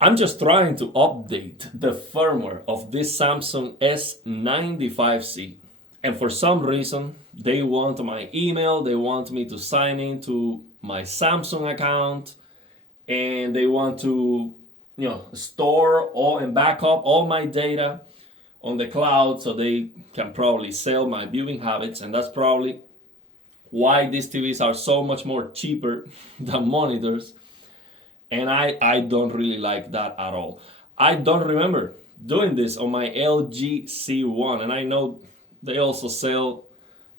I'm just trying to update the firmware of this Samsung S95C. And for some reason, they want my email, they want me to sign into my Samsung account, and they want to, store all and back up all my data on the cloud so they can probably sell my viewing habits. And that's probably why these TVs are so much more cheaper than monitors. And I don't really like that at all. I don't remember doing this on my LG C1, and I know they also sell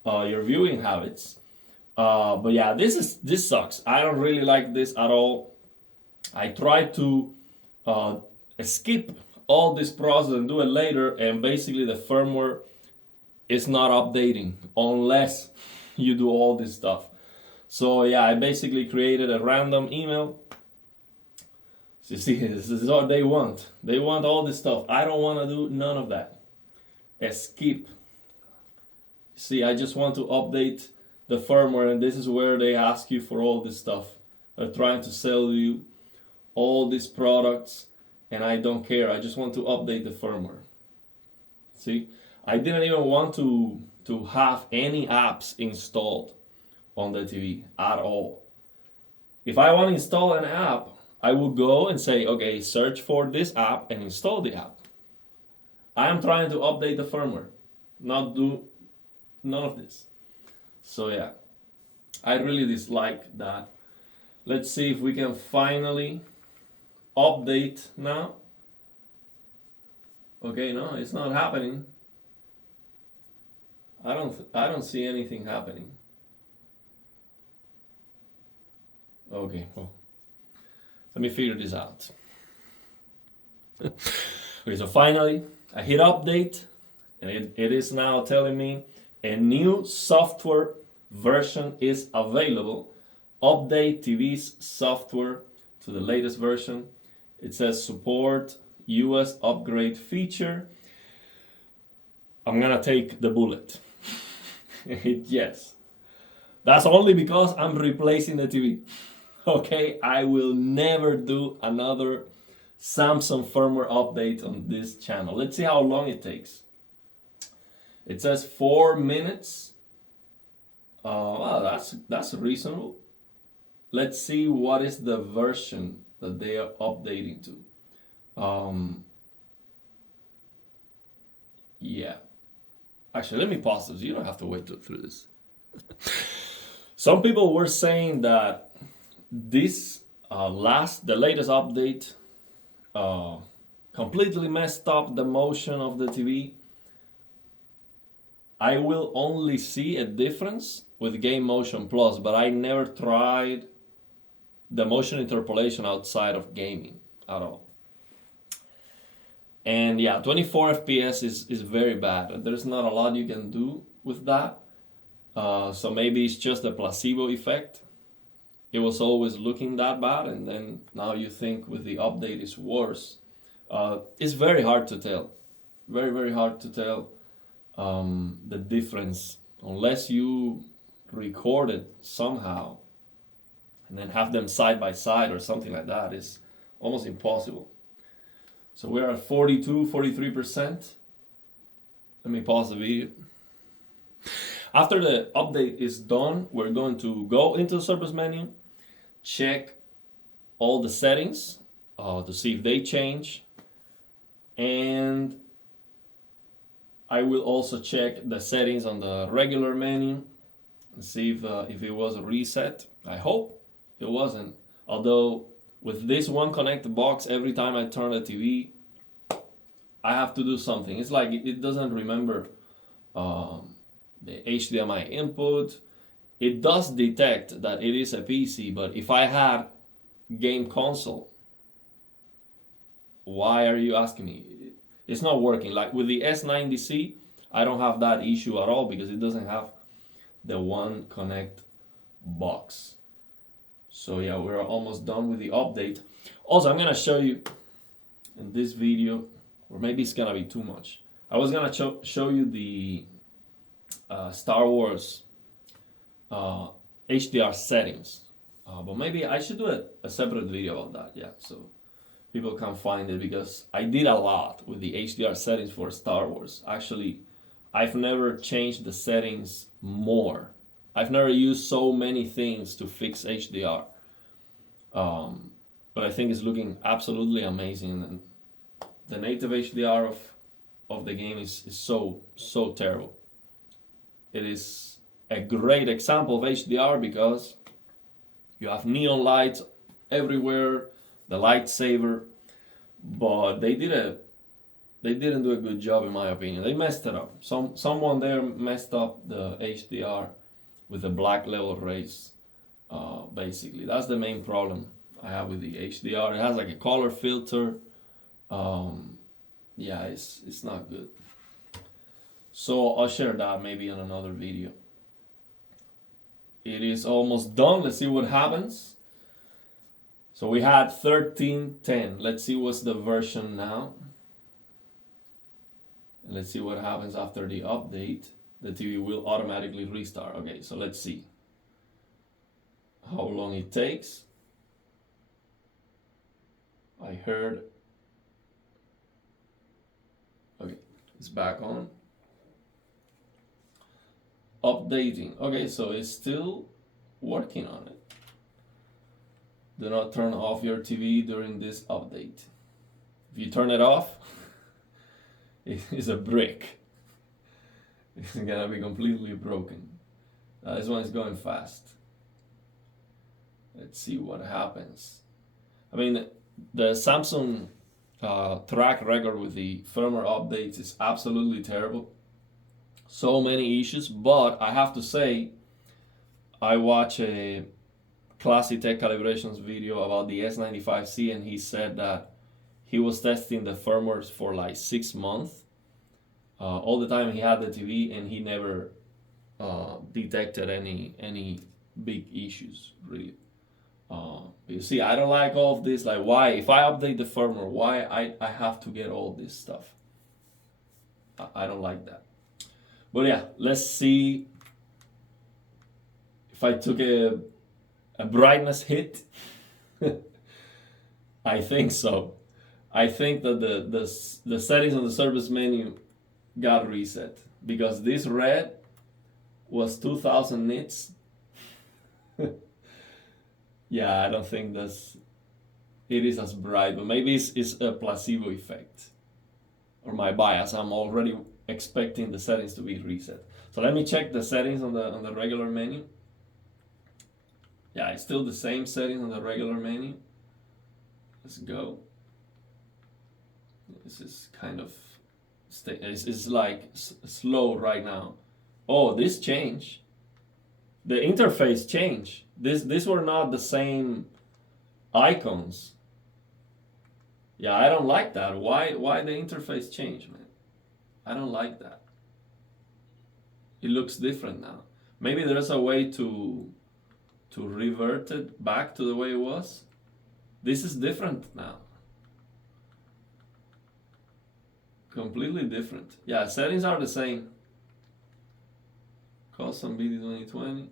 your viewing habits. But yeah, this sucks. I don't really like this at all. I tried to skip all this process and do it later, and basically the firmware is not updating unless you do all this stuff. So yeah, I basically created a random email. You see, this is what they want. They want all this stuff. I don't want to do none of that. Skip. See, I just want to update the firmware, and this is where they ask you for all this stuff. They're trying to sell you all these products, and I don't care. I just want to update the firmware. See, I didn't even want to have any apps installed on the TV at all. If I want to install an app, I will go and say, okay, search for this app and install the app. I am trying to update the firmware, not do none of this. So yeah, I really dislike that. Let's see if we can finally update now. Okay, no, it's not happening. I don't see anything happening. Okay, well, let me figure this out. Okay, so finally, I hit update, and it is now telling me a new software version is available. Update TV's software to the latest version. It says support US upgrade feature. I'm gonna take the bullet. Hit yes. That's only because I'm replacing the TV. Okay, I will never do another Samsung firmware update on this channel. Let's see how long it takes. It says 4 minutes. Well, that's reasonable. Let's see what is the version that they are updating to. Yeah. Actually, let me pause this. You don't have to wait through this. Some people were saying that this the latest update completely messed up the motion of the TV. I will only see a difference with Game Motion Plus, but I never tried the motion interpolation outside of gaming at all. And yeah, 24 FPS is very bad. There's not a lot you can do with that. So maybe it's just a placebo effect. It was always looking that bad, and then now you think with the update it's worse. It's very hard to tell. Very, very hard to tell the difference unless you record it somehow and then have them side by side or something like that. Is almost impossible. So we're at 43%. Let me pause the video. After the update is done, we're going to go into the service menu, check all the settings to see if they change, and I will also check the settings on the regular menu and see if it was a reset. I hope it wasn't. Although with this one connect box, every time I turn the TV, I have to do something. It's like it doesn't remember the HDMI input. It does detect that it is a PC, but if I had game console, why are you asking me? It's not working. Like with the S90C, I don't have that issue at all because it doesn't have the one connect box. So yeah, we're almost done with the update. Also, I'm gonna show you in this video, or maybe it's gonna be too much. I was gonna show you the Star Wars HDR settings But maybe I should do a separate video about that, yeah, so people can find it, because I did a lot with the HDR settings for Star Wars. Actually, I've never changed the settings more. I've never used so many things to fix HDR. But I think it's looking absolutely amazing, and the native HDR of the game is so terrible. It is a great example of HDR because you have neon lights everywhere, the lightsaber, but they didn't do a good job, in my opinion. They messed it up. Someone there messed up the HDR with the black level rays. Basically, that's the main problem I have with the HDR. It has like a color filter. Yeah, it's not good. So I'll share that maybe in another video. It is almost done. Let's see what happens. So we had 13.10. Let's see what's the version now. And let's see what happens after the update. The TV will automatically restart. Okay, so let's see how long it takes. I heard. Okay, it's back on. Updating. Okay, so it's still working on it. Do not turn off your TV during this update. If you turn it off, it is a brick. It's gonna be completely broken. This one is going fast. Let's see what happens. I mean, the Samsung track record with the firmware updates is absolutely terrible. So many issues, but I have to say, I watched a Classy Tech Calibrations video about the S95C, and he said that he was testing the firmwares for like 6 months. All the time he had the TV, and he never detected any big issues, really. You see, I don't like all of this. Like, why, if I update the firmware, why I have to get all this stuff? I don't like that. But yeah, let's see if I took a brightness hit. I think so. I think that the settings on the service menu got reset, because this red was 2000 nits. Yeah, I don't think it is as bright, but maybe it's a placebo effect or my bias. I'm already expecting the settings to be reset. So let me check the settings on the regular menu. Yeah, it's still the same settings on the regular menu. Let's go. This is kind of it's like slow right now. Oh, this changed. The interface changed. These were not the same icons. Yeah, I don't like that. Why the interface changed, man? I don't like that. It looks different now. Maybe there's a way to revert it back to the way it was. This is different now. Completely different. Yeah, settings are the same. Custom BD 2020.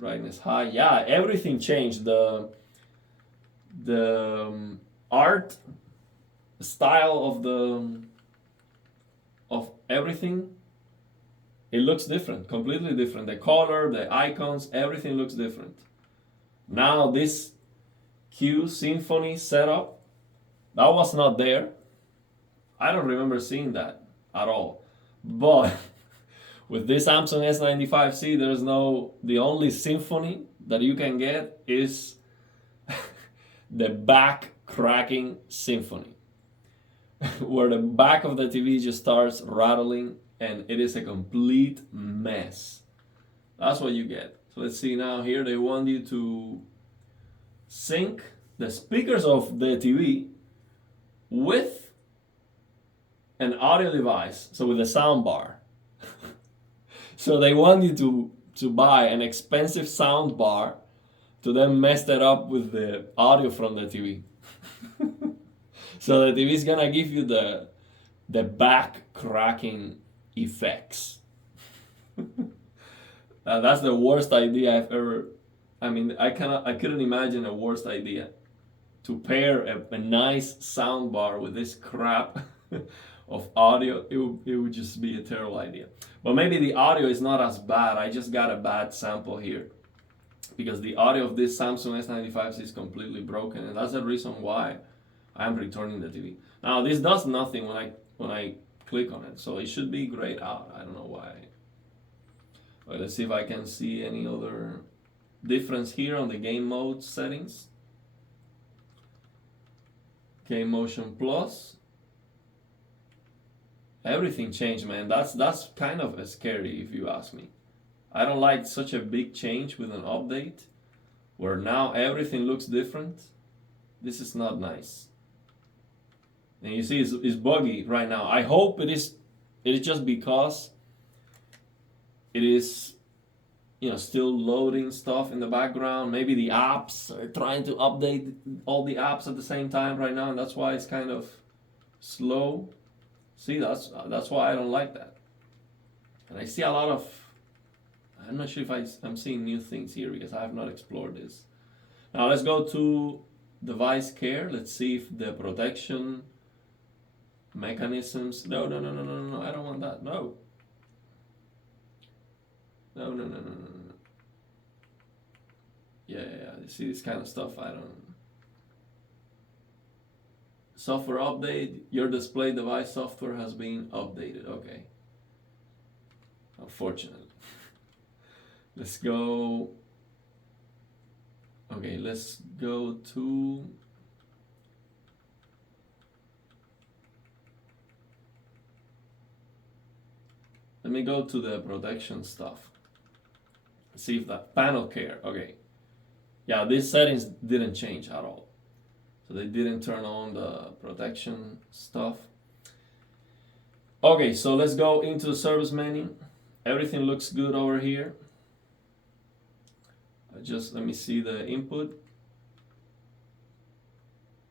Brightness high. Yeah, everything changed. The art style of everything, it looks different, completely different. The color, the icons, everything looks different. Now this Q Symphony setup, that was not there. I don't remember seeing that at all. But with this Samsung S95C, there's the only Symphony that you can get is the back cracking Symphony, where the back of the TV just starts rattling and it is a complete mess. That's what you get. So let's see now here, they want you to sync the speakers of the TV with an audio device, so with a sound bar. So they want you to buy an expensive sound bar to then mess that up with the audio from the TV. So the TV is gonna give you the back cracking effects. That's the worst idea I mean, I couldn't imagine a worse idea to pair a nice sound bar with this crap of audio. It would just be a terrible idea. But maybe the audio is not as bad. I just got a bad sample here because the audio of this Samsung S95C is completely broken, and that's the reason why I'm returning the TV. Now this does nothing when I click on it, so it should be grayed out. I don't know why. But let's see if I can see any other difference here on the game mode settings. Game Motion Plus. Everything changed, man. That's kind of scary if you ask me. I don't like such a big change with an update where now everything looks different. This is not nice. And you see it's buggy right now. I hope it is just because it is, you know, still loading stuff in the background. Maybe the apps are trying to update all the apps at the same time right now, and that's why it's kind of slow. See, that's why I don't like that. And I see a lot of, I'm not sure if I'm seeing new things here because I have not explored this. Now let's go to device care. Let's see if the protection mechanisms. No, I don't want that. No. No. Yeah. You see this kind of stuff, I don't. Software update. Your display device software has been updated. Okay. Unfortunately. Let's go. Okay, let's go to. Let me go to the protection stuff. See if that panel care. Okay. Yeah, these settings didn't change at all. So they didn't turn on the protection stuff. Okay, so let's go into the service menu. Everything looks good over here. Just let me see the input.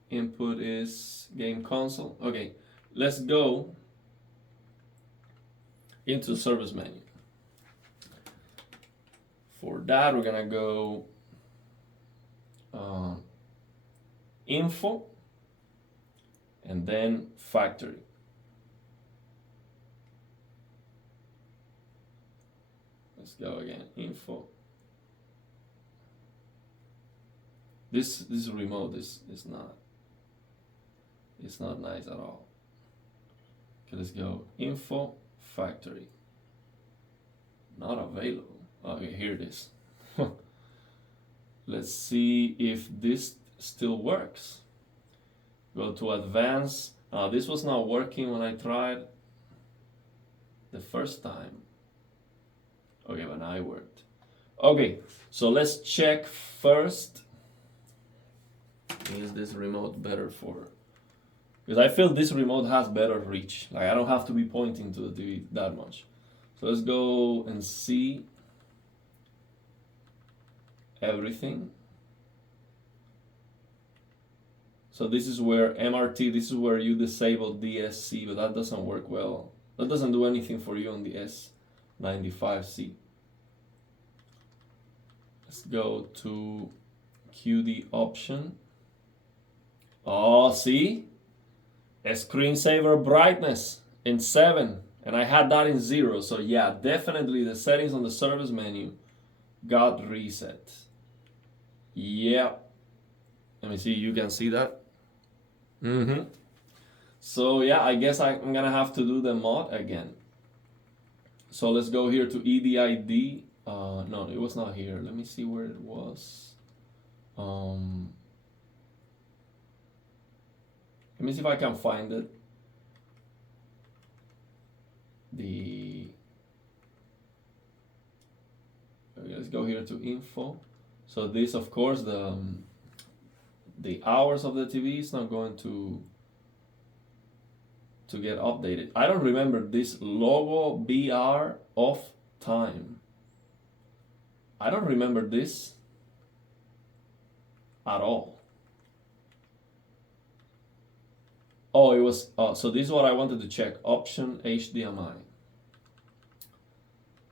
Input is game console. Okay, let's go into the service menu. For that, we're gonna go info and then factory. Let's go again, info. This remote is not, it's not nice at all. Okay, let's go info factory. Not available. Okay, here it is. Let's see if this still works. Go to advanced. This was not working when I tried the first time. Okay, but now it worked. Okay, so let's check first. Is this remote better for? Because I feel this remote has better reach. Like I don't have to be pointing to the TV that much. So let's go and see everything. So this is where MRT, this is where you disable DSC, but that doesn't work well. That doesn't do anything for you on the S95C. Let's go to QD option. Oh, see? A screensaver brightness in 7, and I had that in 0. So yeah, definitely the settings on the service menu got reset. Yeah. Let me see, you can see that? So yeah, I guess I'm gonna have to do the mod again. So let's go here to EDID. No, it was not here. Let me see where it was. Let me see if I can find it. Let's go here to info. So this, of course, the hours of the TV is not going to get updated. I don't remember this logo BR off time. I don't remember this at all. Oh, it was, so this is what I wanted to check. Option HDMI.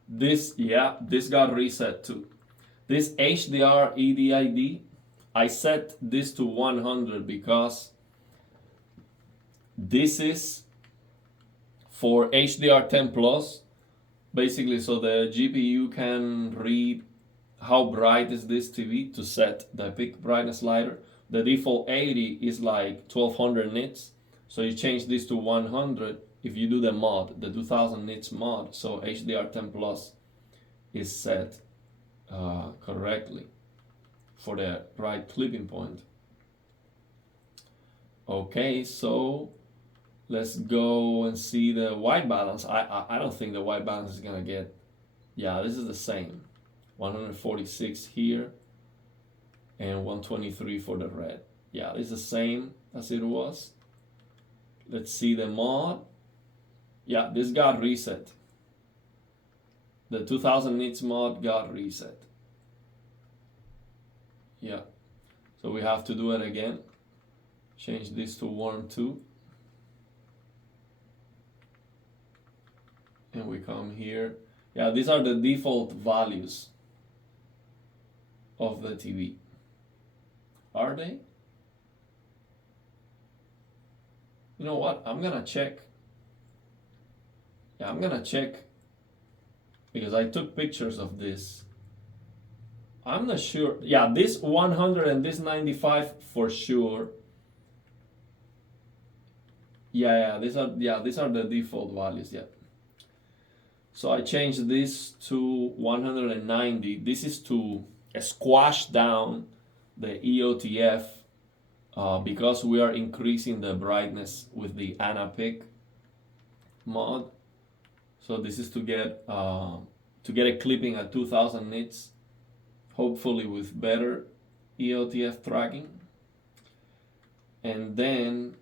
This, yeah, this got reset too. This HDR EDID, I set this to 100 because this is for HDR10 plus, basically, so the GPU can read how bright is this TV to set the peak brightness slider. The default 80 is like 1200 nits, so you change this to 100 if you do the mod, the 2000 nits mod, so HDR10 plus is set correctly for the right clipping point. Okay, so let's go and see the white balance. I don't think the white balance is gonna get, yeah, this is the same. 146 here and 123 for the red. Yeah, it's the same as it was. Let's see the mod. Yeah, this got reset. The 2000 nits mod got reset. Yeah, so we have to do it again. Change this to warm 2. And we come here. Yeah, these are the default values of the TV. Are they? You know what? I'm gonna check. Yeah, I'm gonna check because I took pictures of this. I'm not sure. Yeah, this 100 and this 95 for sure. Yeah, these are the default values. Yeah. So I changed this to 190. This is to squash down the EOTF because we are increasing the brightness with the AnaPic mod. So this is to get a clipping at 2000 nits, hopefully with better EOTF tracking. And then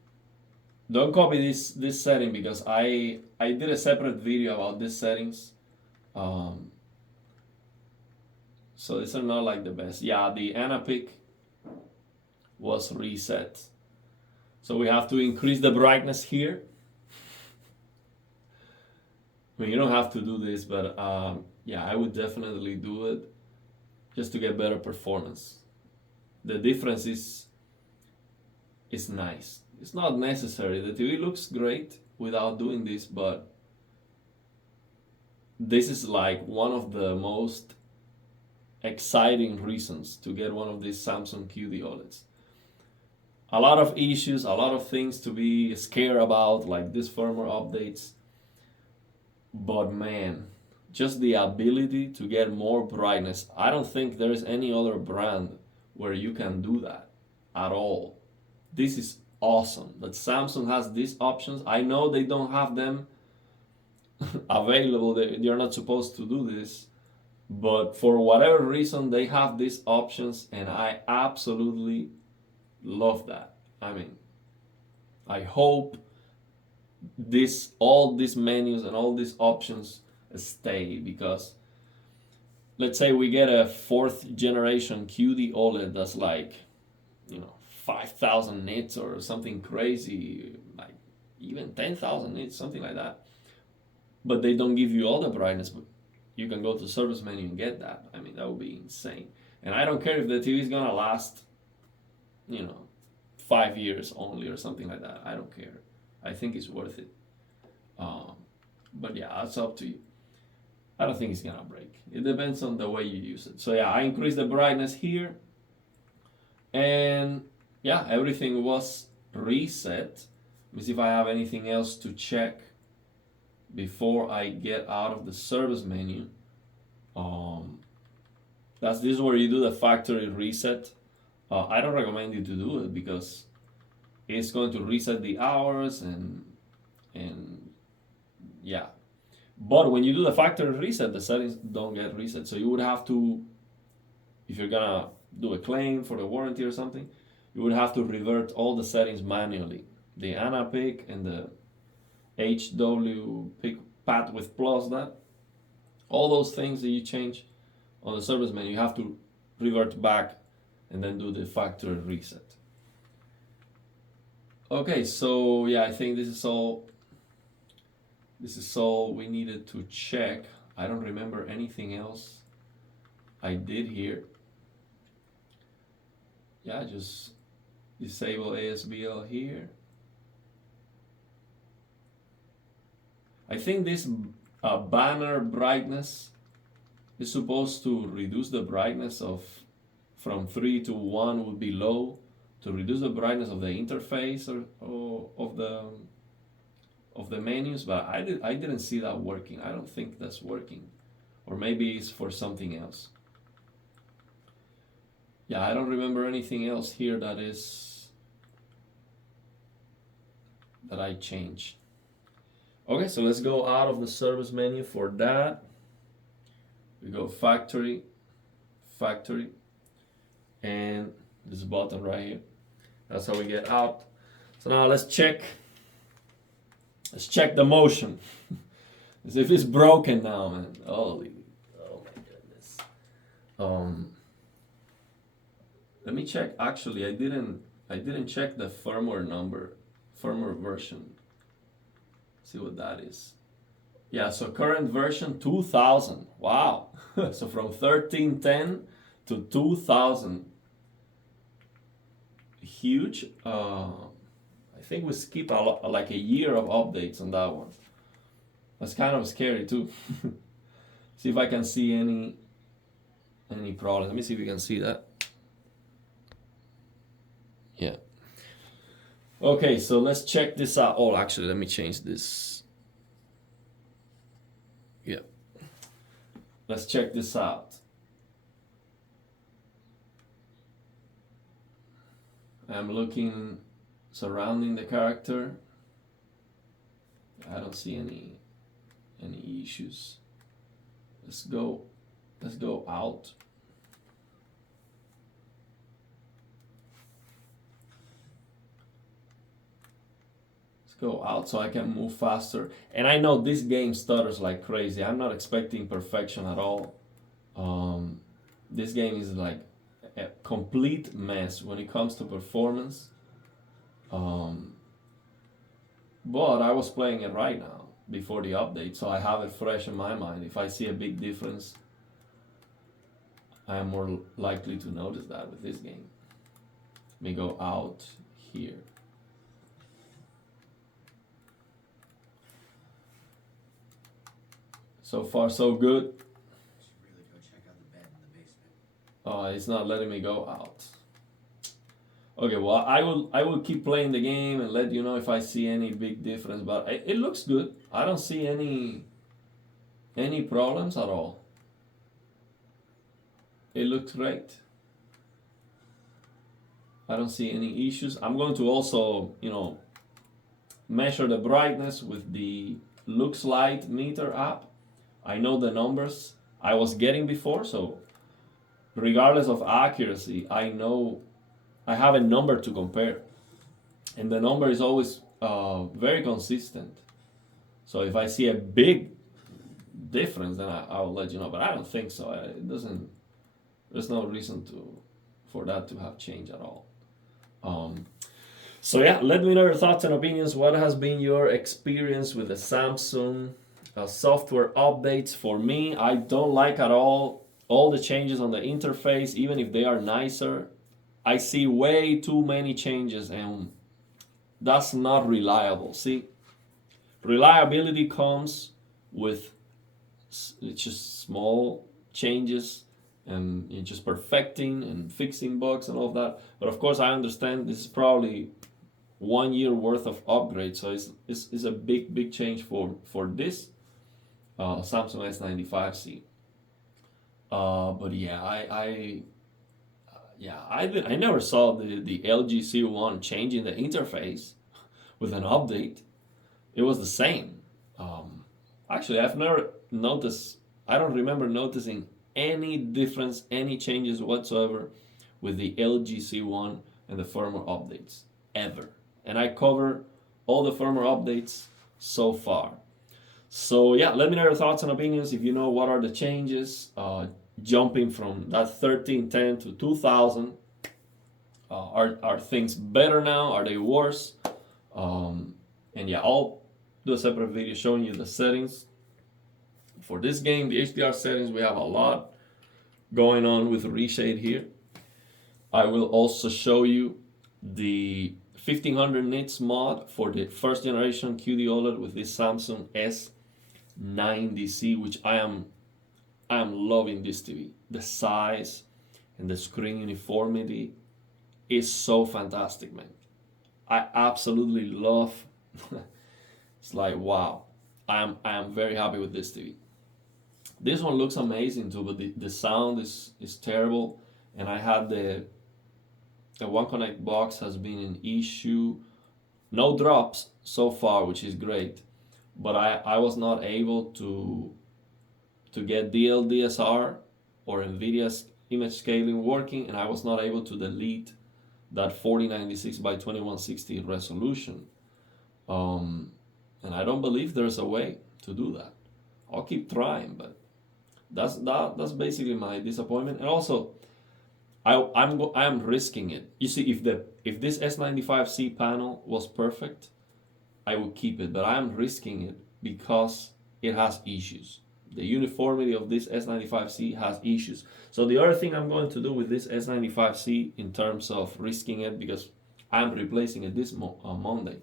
don't copy this setting because I did a separate video about these settings. So these are not like the best. Yeah, the AnaPic was reset. So we have to increase the brightness here. I mean, you don't have to do this, but yeah, I would definitely do it just to get better performance. The difference is nice. It's not necessary. The TV looks great without doing this, but this is like one of the most exciting reasons to get one of these Samsung QD OLEDs. A lot of issues, a lot of things to be scared about, like these firmware updates. But man, just the ability to get more brightness. I don't think there is any other brand where you can do that at all. This is awesome that Samsung has these options. I know they don't have them available. They're not supposed to do this. But for whatever reason, they have these options, and I absolutely love that. I mean, I hope all these menus and all these options stay, because let's say we get a 4th generation QD OLED that's like, 5,000 nits or something crazy, like even 10,000 nits, something like that. But they don't give you all the brightness, but you can go to the service menu and get that. I mean, that would be insane. And I don't care if the TV is gonna last, 5 years only or something like that. I don't care. I think it's worth it. But yeah, that's up to you. I don't think it's gonna break. It depends on the way you use it. So yeah, I increased the brightness here. And yeah, everything was reset. Let me see if I have anything else to check before I get out of the service menu. This is where you do the factory reset. I don't recommend you to do it because it's going to reset the hours and yeah. But when you do the factory reset, the settings don't get reset. So you would have to, if you're gonna do a claim for the warranty or something, you would have to revert all the settings manually. The AnaPic and the HW path with plus, that all those things that you change on the service menu, you have to revert back and then do the factory reset. Okay, so yeah, I think this is all we needed to check. I don't remember anything else I did here. Yeah, just disable ASBL here. I think this banner brightness is supposed to reduce the brightness of from 3 to 1 would be low, to reduce the brightness of the interface or of the menus, but I didn't see that working. I don't think that's working, or maybe it's for something else. Yeah, I don't remember anything else here that I changed. Okay, so let's go out of the service menu for that. We go factory, and this button right here. That's how we get out. So now let's check the motion. As if it's broken now, man. Oh my goodness. Let me check. Actually, I didn't check the firmware version. See what that is. Yeah, so current version 2000. Wow. So from 1310 to 2000. Huge. I think we skip like a year of updates on that one. That's kind of scary too. See if I can see any problem. Let me see if we can see that. Yeah. Okay, so let's check this out. Oh, actually, let me change this. Yeah. Let's check this out. I'm looking surrounding the character. I don't see any issues. Let's go out. Go out so I can move faster. And I know this game stutters like crazy. I'm not expecting perfection at all. This game is like a complete mess when it comes to performance. But I was playing it right now before the update, so I have it fresh in my mind. If I see a big difference, I am more likely to notice that with this game. Let me go out here. So far, so good. Really go check out the bed in the basement. It's not letting me go out. Okay, well, I will keep playing the game and let you know if I see any big difference. But it looks good. I don't see any problems at all. It looks great. I don't see any issues. I'm going to also, measure the brightness with the Lux Light meter app. I know the numbers I was getting before, so regardless of accuracy, I know I have a number to compare. And the number is always very consistent. So if I see a big difference, then I'll let you know. But I don't think so. There's no reason for that to have changed at all. So yeah, let me know your thoughts and opinions. What has been your experience with the Samsung software updates? For me, I don't like at all the changes on the interface, even if they are nicer. I see way too many changes, and that's not reliable. See, reliability comes with just small changes and just perfecting and fixing bugs and all of that. But of course, I understand this is probably 1 year worth of upgrades, so it's a big change for this Samsung S95C. But yeah, I never saw the LG C1 changing the interface with an update. It was the same. Actually, I've never noticed. I don't remember noticing any difference, any changes whatsoever with the LG C1 and the firmware updates ever. And I cover all the firmware updates so far. So yeah, let me know your thoughts and opinions. If you know what are the changes, jumping from that 1310 to 2000. Are things better now? Are they worse? And yeah, I'll do a separate video showing you the settings. For this game, the HDR settings, we have a lot. going on with reshade here. I will also show you the 1500 nits mod for the first generation QD OLED with this Samsung S90C, which I am loving this TV. The size and the screen uniformity is so fantastic, man. I absolutely love. It's like wow. I am very happy with this TV. This one looks amazing too, but the sound is terrible. And I had the One Connect box has been an issue. No drops so far, which is great. But I was not able to get DLDSR or NVIDIA's image scaling working, and I was not able to delete that 4096 by 2160 resolution. And I don't believe there's a way to do that. I'll keep trying, but that's basically my disappointment. And also, I'm risking it. You see, if this S95C panel was perfect, I would keep it, but I'm risking it because it has issues. The uniformity of this S95C has issues. So the other thing I'm going to do with this S95C in terms of risking it, because I'm replacing it this Monday,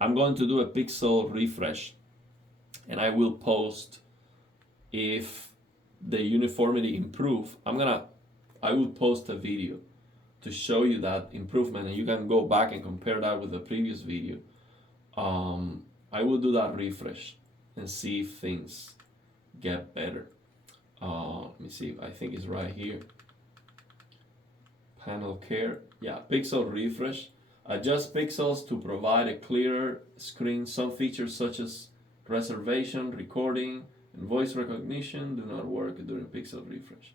I'm going to do a pixel refresh, and I will post if the uniformity improve. I will post a video to show you that improvement, and you can go back and compare that with the previous video. I will do that refresh and see if things get better. Let me see. I think it's right here. Panel care. Yeah, pixel refresh. Adjust pixels to provide a clearer screen. Some features such as reservation, recording, and voice recognition do not work during pixel refresh.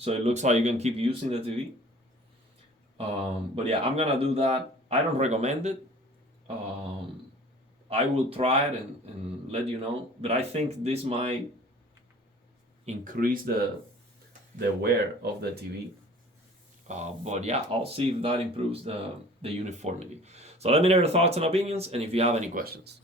So it looks like you can keep using the TV. But yeah, I'm gonna do that. I don't recommend it. I will try it and let you know. But I think this might increase the wear of the TV. But yeah, I'll see if that improves the uniformity. So let me know your thoughts and opinions, and if you have any questions.